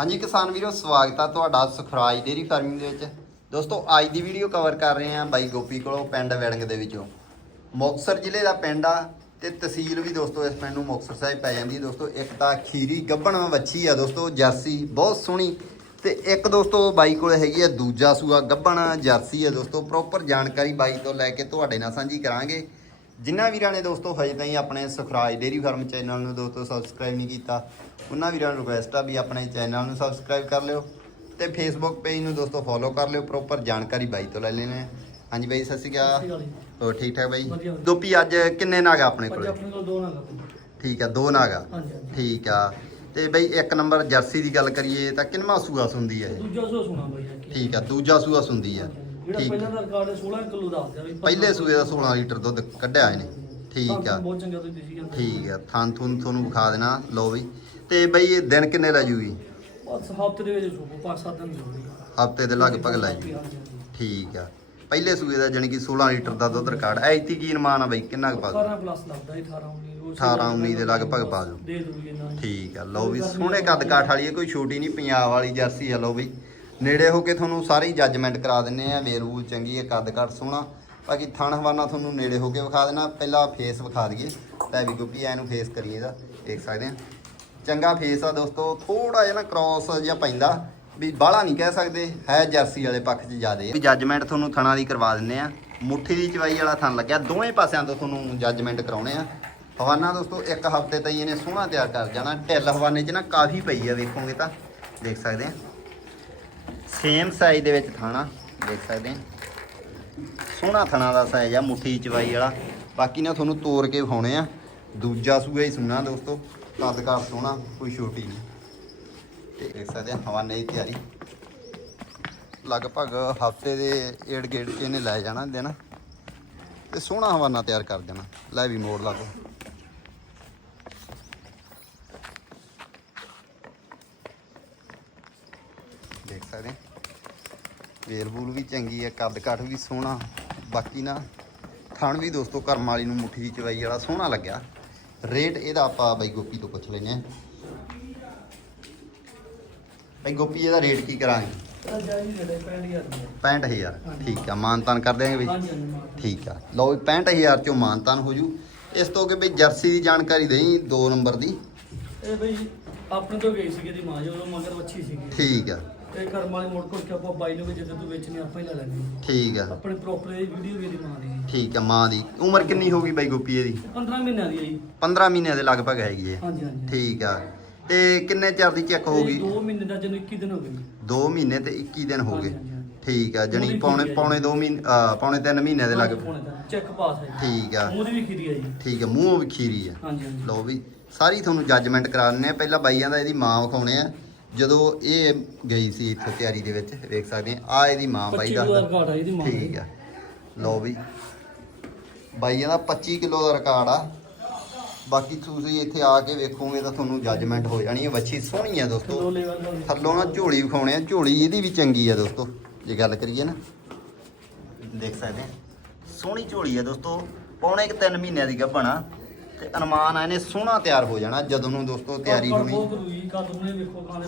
ਹਾਂਜੀ ਕਿਸਾਨ ਵੀਰੋ, ਸਵਾਗਤ ਆ ਤੁਹਾਡਾ ਸੁਖਰਾਜ ਡੇਰੀ ਫਾਰਮਿੰਗ ਦੇ ਵਿੱਚ। ਦੋਸਤੋ, ਅੱਜ ਦੀ ਵੀਡੀਓ ਕਵਰ ਕਰ ਰਹੇ ਆ ਬਾਈ ਗੋਪੀ ਕੋਲੋਂ ਪਿੰਡ ਵੈੜਿੰਗ ਦੇ ਵਿੱਚੋਂ। ਮੁਕਤਸਰ ਜ਼ਿਲ੍ਹੇ ਦਾ ਪਿੰਡ ਆ ਤੇ ਤਹਿਸੀਲ ਵੀ ਦੋਸਤੋ ਇਸ ਪਿੰਡ ਨੂੰ ਮੁਕਤਸਰ ਸਾਹਿਬ ਪੈ ਜਾਂਦੀ ਹੈ। ਦੋਸਤੋ, ਇੱਕ ਤਾਂ ਖੀਰੀ ਗੱਭਣ ਵੱਛੀ ਆ ਦੋਸਤੋ, ਜਰਸੀ ਬਹੁਤ ਸੋਹਣੀ। ਤੇ ਇੱਕ ਦੋਸਤੋ ਬਾਈ ਕੋਲ ਹੈਗੀ ਆ ਦੂਜਾ ਸੂਆ ਗੱਬਣ, ਜਰਸੀ ਆ ਦੋਸਤੋ। ਪ੍ਰੋਪਰ ਜਾਣਕਾਰੀ ਬਾਈ ਤੋਂ ਲੈ ਕੇ ਤੁਹਾਡੇ ਨਾਲ ਸਾਂਝੀ ਕਰਾਂਗੇ। ਜਿਨ੍ਹਾਂ ਵੀਰਾਂ ਨੇ ਦੋਸਤੋ ਹਜੇ ਤਾਈਂ ਆਪਣੇ ਸੁਖਰਾਜ ਡੇਰੀ ਫਾਰਮ ਚੈਨਲ ਨੂੰ ਦੋਸਤੋ ਸਬਸਕ੍ਰਾਈਬ ਨਹੀਂ ਕੀਤਾ ਉਹਨਾਂ ਵੀਰਾਂ ਨੂੰ ਰਿਕੁਐਸਟ ਆ ਵੀ ਆਪਣੇ ਚੈਨਲ ਨੂੰ ਸਬਸਕ੍ਰਾਈਬ ਕਰ ਲਿਓ ਤੇ ਫੇਸਬੁੱਕ ਪੇਜ ਨੂੰ ਦੋਸਤੋ ਫੋਲੋ ਕਰ ਲਿਓ ਪ੍ਰੋਪਰ ਜਾਣਕਾਰੀ ਬਾਈ ਤੋਂ ਲੈ ਲੈਣੇ। ਹਾਂਜੀ ਬਾਈ ਸਤਿ ਸ਼੍ਰੀ ਅਕਾਲ। ਹੋਰ ਠੀਕ ਠਾਕ ਬਾਈ। ਦੋਪੀ ਅੱਜ ਕਿੰਨੇ ਨਾਗ ਆਪਣੇ ਕੋਲੇ? ਆਪਣੇ ਕੋਲ ਦੋ ਨਾ ਲੱਗ ਠੀਕ ਆ ਦੋ ਨਾਗ ਆ? ਠੀਕ ਆ। ਤੇ ਬਈ ਇੱਕ ਨੰਬਰ ਜਰਸੀ ਦੀ ਗੱਲ ਕਰੀਏ ਤਾਂ ਕਿੰਨਵਾਂ ਸੂਆ ਸੁੰਦੀ ਇਹ? ਦੂਜਾ ਸੋ ਸੁਣਾ ਬਾਈ ਠੀਕ ਆ ਦੂਜਾ ਸੂਆ ਸੁੰਦੀ ਆ। ਜਿਹੜਾ ਠੀਕ। ਪਹਿਲਾਂ ਦਾ ਰਿਕਾਰਡ ਹੈ 16 ਕਿਲੋ ਦਾ ਆਉਂਦਾ ਵੀ ਪਹਿਲੇ ਸੂਏ ਦਾ 16 ਲੀਟਰ ਦੁੱਧ ਕੱਢਿਆ ਇਹਨੇ। ਠੀਕ ਆ। ਬਹੁਤ ਚੰਗਾ ਤੁਸੀਂ ਦਿਸੀ ਜਾਂਦਾ। ਠੀਕ ਆ। ਥਾਂ ਥੁਨ ਤੁਹਾਨੂੰ ਵਿਖਾ ਦੇਣਾ। ਲਓ ਬਈ। ਤੇ ਬਈ ਇਹ ਦਿਨ ਕਿੰਨੇ ਲੈ ਜੂਗੀ ਬਸ ਹਫ਼ਤੇ ਦੇ ਵਿੱਚ ਸੋ ਪੰਜ ਸੱਤ ਦਿਨ ਹੋਣਗੇ ਹਫ਼ਤੇ ਦੇ ਲਗਭਗ ਲੈ ਜੂ ਠੀਕ ਆ। ਪਹਿਲੇ ਸੂਏ ਦਾ ਜਾਣੀ ਕਿ 16 ਲੀਟਰ ਦਾ ਦੁੱਧ ਰਿਕਾਰਡ। ਐਤੀ ਕੀ ਨਮਾਨ ਆ ਬਈ? ਕਿੰਨਾ ਕੁ ਪਾ ਦੂ 18 ਪਲੱਸ ਲੱਗਦਾ 18 19 ਉਹ 18 19 ਦੇ ਲਗਭਗ ਪਾ ਦਿਓ। ਦੇ ਦੂਗੀ ਇਹਨਾਂ ਨੂੰ। ਠੀਕ ਆ। ਲਓ ਵੀ ਸੋਹਣੇ ਕੱਦ ਕਾਠ ਵਾਲੀ ਹੈ ਕੋਈ ਛੋਟੀ ਨਹੀਂ ਪੰਜਾਬ ਵਾਲੀ ਜਰਸੀ ਆ ਲਓ ਵੀ ਨੇੜੇ ਹੋ ਕੇ ਤੁਹਾਨੂੰ ਸਾਰੀ ਜੱਜਮੈਂਟ ਕਰਾ ਦਿੰਨੇ ਆ ਵੇਰੂ ਚੰਗੀ ਹੈ ਕੱਦ ਕਾਠ ਸੋਹਣਾ। ਬਾਕੀ ਥਣ ਹਵਾਨਾ ਤੁਹਾਨੂੰ ਨੇੜੇ ਹੋ ਕੇ ਵਿਖਾ ਦੇਣਾ। ਪਹਿਲਾਂ ਫੇਸ ਵਿਖਾ ਦਈਏ। ਪੈਵੀ ਵੀ ਗੁੱਪੀ ਐ ਨੂੰ ਫੇਸ ਕਰੀਏ ਇਹਦਾ। ਦੇਖ ਸਕਦੇ ਆ। ਚੰਗਾ ਫੇਸ ਆ ਦੋਸਤੋ। ਥੋੜਾ ਜਿਹਾ ਨਾ ਕ੍ਰਾਸ ਜਿਹਾ ਪੈਂਦਾ। ਵੀ ਬਾਹਲਾ ਨਹੀਂ ਕਹਿ ਸਕਦੇ। ਹੈ ਜਰਸੀ ਵਾਲੇ ਪੱਖ 'ਚ ਜ਼ਿਆਦੇ। ਵੀ ਜੱਜਮੈਂਟ ਤੁਹਾਨੂੰ ਥਣਾ ਦੀ ਕਰਵਾ ਦਿੰਨੇ ਆ। ਮੁੱਠੀ ਦੀ ਚਵਾਈ ਵਾਲਾ ਥਣ ਲੱਗਿਆ। ਦੋਵੇਂ ਪਾਸਿਆਂ ਤੋਂ ਤੁਹਾਨੂੰ ਜੱਜਮੈਂਟ ਕਰਾਉਣੇ ਆ। ਹਵਾਨਾ ਦੋਸਤੋ, ਇੱਕ ਹਫ਼ਤੇ ਤਾਈਂ ਇਹਨੇ ਸੋਹਣਾ ਤਿਆਰ ਕਰ ਜਾਣਾ। ਢਿੱਲ ਹਵਾਨੇ 'ਚ ਨਾ ਕਾਫੀ ਪਈ ਆ, ਵੇਖੋਗੇ ਤਾਂ। ਦੇਖ ਸਕਦੇ ਆ। ਸੇਮ ਸਾਈਜ਼ ਦੇ ਵਿੱਚ ਥਾਣਾ, ਦੇਖ ਸਕਦੇ ਆ ਸੋਹਣਾ ਥਣਾ ਦਾ ਸਾਈਜ਼ ਆ, ਮੁੱਠੀ ਚਵਾਈ ਵਾਲਾ। ਬਾਕੀ ਨਾ ਤੁਹਾਨੂੰ ਤੋੜ ਕੇ ਵਿਖਾਉਣੇ ਆ। ਦੂਜਾ ਸੂਆ ਹੀ ਸੁਣਾ ਦੋਸਤੋ ਕੱਦਕਾਰ ਸੋਹਣਾ, ਕੋਈ ਛੋਟੀ ਨਹੀਂ। ਤੇ ਦੇਖ ਸਕਦੇ ਆ ਹਵਾਨੇ ਦੀ ਤਿਆਰੀ। ਲਗਭਗ ਹਫ਼ਤੇ ਦੇ ਏੜ ਗੇੜ 'ਚ ਇਹਨੇ ਲੈ ਜਾਣਾ ਦਿਨ ਤੇ ਸੋਹਣਾ ਹਵਾਨਾ ਤਿਆਰ ਕਰ ਦੇਣਾ। ਲੈ ਵੀ ਮੋੜ ਲਾ ਦੋ ਦੇਖ ਸਕਦੇ ਆ ਵੇਲ ਬੂਲ ਵੀ ਚੰਗੀ ਹੈ ਕੱਦ ਕਾਠ ਵੀ ਸੋਹਣਾ। ਬਾਕੀ ਨਾ ਥਣ ਵੀ ਦੋਸਤੋ ਕਰਮ ਵਾਲੀ ਨੂੰ ਮੁੱਠੀ ਦੀ ਚਵਾਈ ਵਾਲਾ ਸੋਹਣਾ ਲੱਗਿਆ। ਰੇਟ ਇਹਦਾ ਆਪਾਂ ਬਾਈ ਗੋਪੀ ਤੋਂ ਪੁੱਛ ਲੈਨੇ ਆ ਬਾਈ ਗੋਪੀ ਇਹਦਾ ਰੇਟ ਕੀ ਕਰਾਂਗੇ? ਤਾਂ ਜਾਈ ਨਹੀਂ ਰੇਟ 65000 65000 ਠੀਕ ਆ ਮਾਨਤਾਨ ਕਰ ਦਿਆਂਗੇ ਬਈ। ਠੀਕ ਆ। ਲਓ ਵੀ 65000 ਚੋਂ ਮਾਨਤਾਨ ਹੋ ਜੂ। ਇਸ ਤੋਂ ਕਿ ਬਈ ਜਰਸੀ ਦੀ ਜਾਣਕਾਰੀ ਦੇਈ 2 ਨੰਬਰ ਦੀ। ਇਹ ਬਈ ਆਪਣੇ ਤੋਂ ਗਈ ਸੀਗੀ ਦੀ ਮਾਂ ਜਦੋਂ ਮਗਰ ਵੱਛੀ ਸੀਗੀ। ਠੀਕ ਆ। ਇਹ ਕਰਮ ਵਾਲੇ ਮੁੜ ਕੋਲ ਕੇ ਆਪਾਂ ਬਾਈ ਨੂੰ ਵੀ ਜਦੋਂ ਤੂੰ ਵੇਚਣੀ ਆਪਾਂ ਹੀ ਲੈ ਲੈਣੀ ਠੀਕ ਆ। ਆਪਣੇ ਪ੍ਰੋਪਰ ਇਹ ਵੀਡੀਓ ਵੀ ਇਹਦੀ ਮਾਂ ਦੀ ਠੀਕ ਆ ਮਾਂ ਦੀ। ਉਮਰ ਕਿੰਨੀ ਹੋਗੀ ਬਾਈ ਗੋਪੀ ਇਹਦੀ? 15 ਮਹੀਨਿਆਂ ਦੀ ਹੈ ਜੀ। 15 ਮਹੀਨਿਆਂ ਦੇ ਲਗਭਗ ਹੈਗੀ ਇਹ ਹਾਂਜੀ ਹਾਂਜੀ। ਠੀਕ ਆ। ਤੇ ਕਿੰਨੇ ਚਿਰ ਦੀ ਚੈੱਕ ਹੋਗੀ 2 ਮਹੀਨੇ ਦਾ ਜਦੋਂ 21 ਦਿਨ ਹੋ ਗਏ 2 ਮਹੀਨੇ ਤੇ 21 ਦਿਨ ਹੋ ਗਏ। ਹਾਂਜੀ, ਹਾਂਜੀ, ਹਾਂਜੀ। ਠੀਕ ਆ ਜਣੀ ਉਹਦੀ ਪੌਣੇ ਪੌਣੇ 2 ਮਹੀਨੇ ਅਹ, ਪੌਣੇ 3 ਮਹੀਨਿਆਂ ਦੇ ਲਗਭਗ। ਚੈੱਕ ਪਾਸ ਹੈ ਜੀ। ਠੀਕ ਆ। ਮੂੰਹ ਦੀ ਵੀ ਖੀਰੀ ਹੈ ਜੀ। ਠੀਕ ਆ ਮੂੰਹੋਂ ਵੀ ਖੀਰੀ ਆ। ਹਾਂਜੀ ਹਾਂਜੀ। ਲਓ ਵੀ ਸਾਰੀ ਤੁਹਾਨੂੰ ਜੱਜਮੈਂਟ ਕਰਾ ਦਿੰਦੇ ਆ। ਪਹਿਲਾਂ ਬਾਈਆਂ ਦਾ ਇਹਦੀ ਮਾਂ ਵਿਖਾਉਣੇ ਆ। ਜਦੋਂ ਇਹ ਗਈ ਸੀ ਇੱਥੇ ਤਿਆਰੀ ਦੇ ਵਿੱਚ ਦੇਖ ਸਕਦੇ ਆ ਆ ਇਹਦੀ ਮਾਂ ਬਾਈ 25 ਦਾ। ਦਾ ਰਿਕਾਰਡ ਹੈ ਇਹਦੀ ਮਾਂ ਦਾ। ਠੀਕ ਆ। ਲਓ ਵੀ। ਬਾਈਆਂ ਦਾ 25 ਕਿਲੋ ਦਾ ਰਿਕਾਰਡ ਆ। ਬਾਕੀ ਤੁਸੀਂ ਇੱਥੇ ਆ ਕੇ ਵੇਖੋਗੇ ਤਾਂ ਤੁਹਾਨੂੰ ਜੱਜਮੈਂਟ ਹੋ ਜਾਣੀ ਹੈ ਵੱਛੀ ਸੋਹਣੀ ਆ ਦੋਸਤੋ। ਲੈਵਲ ਦਾ ਥੱਲੋਂ ਨਾ ਝੋਲੀ ਵਿਖਾਉਣੇ ਆ। ਝੋਲੀ ਇਹਦੀ ਵੀ ਚੰਗੀ ਆ ਦੋਸਤੋ। ਜੇ ਗੱਲ ਕਰੀਏ ਨਾ। ਦੇਖ ਸਕਦੇ ਆ। ਸੋਹਣੀ ਝੋਲੀ ਆ ਦੋਸਤੋ। ਪੌਣੇ ਕਿ 3 ਮਹੀਨਿਆਂ ਦੀ ਗੱਭਣਾ ਤੇ ਅਨੁਮਾਨ ਆ ਇਹਨੇ ਸੋਹਣਾ ਤਿਆਰ ਹੋ ਜਾਣਾ ਜਦੋਂ ਨੂੰ ਦੋਸਤੋ ਤਿਆਰੀ ਹੋਣੀ।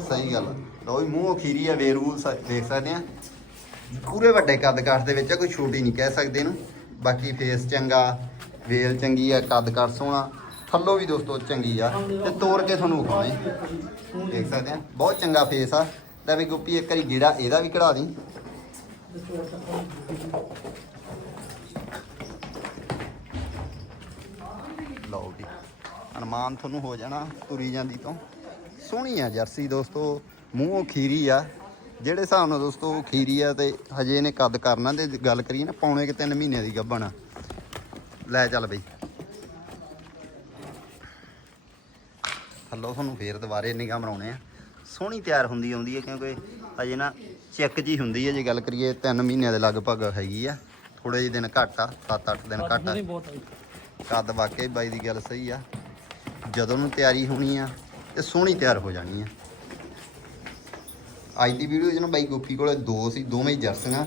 ਸਹੀ ਗੱਲ। ਲਓ ਵੀ ਮੂੰਹ ਅਖੀਰੀ ਆ ਵੇਰੂਲ ਸ- ਦੇਖ ਸਕਦੇ ਆ। ਪੂਰੇ ਵੱਡੇ ਕੱਦ ਕਾਠ ਦੇ ਵਿੱਚ ਆ ਕੋਈ ਛੋਟੀ ਨਹੀਂ ਕਹਿ ਸਕਦੇ ਇਹਨੂੰ। ਬਾਕੀ ਫੇਸ ਚੰਗਾ ਵੇਲ ਚੰਗੀ ਆ ਕੱਦ ਕਾਠ ਸੋਹਣਾ। ਥੱਲੋਂ ਵੀ ਦੋਸਤੋ ਚੰਗੀ ਆ ਤੇ ਤੋੜ ਕੇ ਤੁਹਾਨੂੰ ਵਿਖਾਉਣੇ। ਦੇਖ ਸਕਦੇ ਆ ਬਹੁਤ ਚੰਗਾ ਫੇਸ ਆ। ਲੈ ਵੀ ਗੁੱਪੀ ਇੱਕ ਵਾਰੀ ਜਿਹੜਾ ਇਹਦਾ ਵੀ ਕਢਾ ਦੀ। ਲਓ ਵੀ ਅਨੁਮਾਨ ਤੁਹਾਨੂੰ ਹੋ ਜਾਣਾ ਤੁਰੀ ਜਾਂਦੀ ਤੋਂ। ਸੋਹਣੀ ਆ ਜਰਸੀ ਦੋਸਤੋ ਮੂੰਹੋਂ ਖੀਰੀ ਆ। ਜਿਹੜੇ ਹਿਸਾਬ ਨਾਲ ਦੋਸਤੋ ਖੀਰੀ ਆ ਤੇ ਹਜੇ ਇਹਨੇ ਕੱਦ ਕਰਨਾ ਤੇ ਗੱਲ ਕਰੀਏ ਨਾ ਪੌਣੇ ਕਿ 3 ਮਹੀਨੇ ਦੀ ਗੱਭਣ। ਲੈ ਚੱਲ ਬਈ। ਹਲੋ ਤੁਹਾਨੂੰ ਫੇਰ ਦੁਬਾਰੇ ਨਿਗਾਹ ਬਣਾਉਣੇ ਆ। ਸੋਹਣੀ ਤਿਆਰ ਹੁੰਦੀ ਆਉਂਦੀ ਹੈ ਕਿਉਂਕਿ ਹਜੇ ਨਾ ਚੈੱਕ ਜੀ ਹੁੰਦੀ ਹੈ ਜੇ ਗੱਲ ਕਰੀਏ 3 ਮਹੀਨਿਆਂ ਦੇ ਲਗਭਗ ਹੈਗੀ ਆ। ਥੋੜੇ ਜਿਹੇ ਦਿਨ ਘੱਟ ਆ 7-8 ਦਿਨ ਘੱਟ ਆ। ਕੱਦ ਵਾਕਈ ਬਾਈ ਦੀ ਗੱਲ ਸਹੀ ਆ। ਜਦੋਂ ਨੂੰ ਤਿਆਰੀ ਹੋਣੀ ਆ ਤੇ ਸੋਹਣੀ ਤਿਆਰ ਹੋ ਜਾਣੀ ਆ। ਅੱਜ ਦੀ ਵੀਡੀਓ ਜਿਹਨਾਂ ਬਾਈ ਗੋਪੀ ਕੋਲੇ ਦੋ ਸੀ ਦੋਵੇਂ ਜਰਸੀਆਂ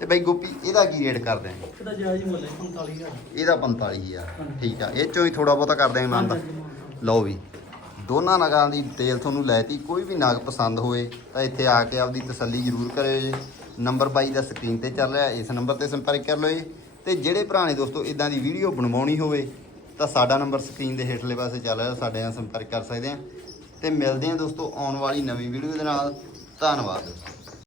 ਤੇ ਬਾਈ ਗੋਪੀ ਇਹਦਾ ਕੀ ਰੇਟ ਕਰ ਦਿਆਂਗੇ ਇਹਦਾ ਜਾਇਜ਼ ਮੁੱਲ ਹੈ 45000 ਇਹਦਾ 45000 ਠੀਕ ਆ। ਇਹ ਚੋਂ ਹੀ ਥੋੜਾ ਬਹੁਤਾ ਕਰ ਦਿਆਂਗੇ ਮੰਨਦਾ ਲਓ ਵੀ ਦੋਨਾਂ ਨਗਾਂ ਦੀ ਡਿਟੇਲ ਤੁਹਾਨੂੰ ਲੈਤੀ ਕੋਈ ਵੀ ਨਗ ਪਸੰਦ ਹੋਏ ਤਾਂ ਇੱਥੇ ਆ ਕੇ ਆਪਦੀ ਤਸੱਲੀ ਜ਼ਰੂਰ ਕਰਿਓ ਜੀ। ਨੰਬਰ ਬਾਈ ਦਾ ਸਕਰੀਨ ਤੇ ਚੱਲ ਰਿਹਾ ਇਸ ਨੰਬਰ ਤੇ ਸੰਪਰਕ ਕਰ ਲਓ ਜੀ। ਤੇ ਜਿਹੜੇ ਭਰਾ ਨੇ ਦੋਸਤੋ ਇਦਾਂ ਦੀ ਵੀਡੀਓ ਬਣਵਾਉਣੀ ਹੋਵੇ, ਤਾਂ ਸਾਡਾ ਨੰਬਰ ਸਕਰੀਨ ਦੇ ਹੇਠਲੇ ਪਾਸੇ ਚੱਲ ਰਿਹਾ, ਸਾਡੇ ਨਾਲ ਸੰਪਰਕ ਕਰ ਸਕਦੇ ਆ ਤੇ ਮਿਲਦੇ ਆ ਦੋਸਤੋ ਆਉਣ ਵਾਲੀ ਨਵੀਂ ਵੀਡੀਓ ਦੇ ਨਾਲ। ਧੰਨਵਾਦ ਦੋਸਤੋ।